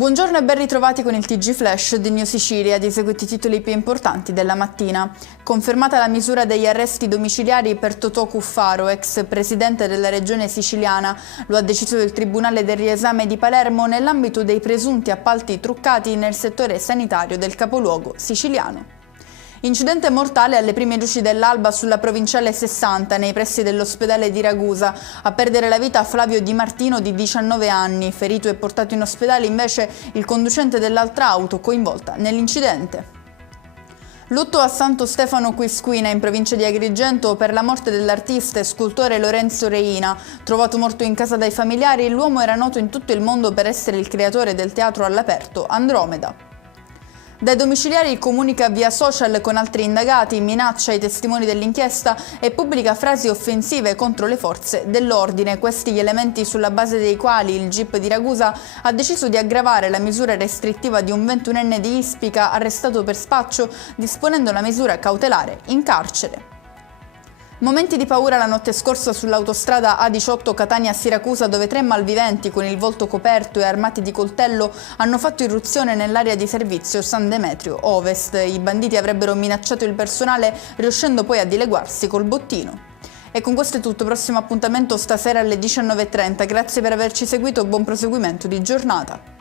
Buongiorno e ben ritrovati con il TG Flash di New Sicilia, di seguiti i titoli più importanti della mattina. Confermata la misura degli arresti domiciliari per Totò Cuffaro, ex presidente della regione siciliana. Lo ha deciso il Tribunale del Riesame di Palermo nell'ambito dei presunti appalti truccati nel settore sanitario del capoluogo siciliano. Incidente mortale alle prime luci dell'alba sulla provinciale 60 nei pressi dell'ospedale di Ragusa. A perdere la vita Flavio Di Martino di 19 anni, ferito e portato in ospedale invece il conducente dell'altra auto coinvolta nell'incidente. Lutto a Santo Stefano Quisquina in provincia di Agrigento per la morte dell'artista e scultore Lorenzo Reina. Trovato morto in casa dai familiari, l'uomo era noto in tutto il mondo per essere il creatore del teatro all'aperto Andromeda. Dai domiciliari comunica via social con altri indagati, minaccia i testimoni dell'inchiesta e pubblica frasi offensive contro le forze dell'ordine. Questi gli elementi sulla base dei quali il GIP di Ragusa ha deciso di aggravare la misura restrittiva di un 21enne di Ispica arrestato per spaccio, disponendo la misura cautelare in carcere. Momenti di paura la notte scorsa sull'autostrada A18 Catania-Siracusa, dove 3 malviventi con il volto coperto e armati di coltello hanno fatto irruzione nell'area di servizio San Demetrio Ovest. I banditi avrebbero minacciato il personale, riuscendo poi a dileguarsi col bottino. E con questo è tutto, prossimo appuntamento stasera alle 19:30. Grazie per averci seguito, buon proseguimento di giornata.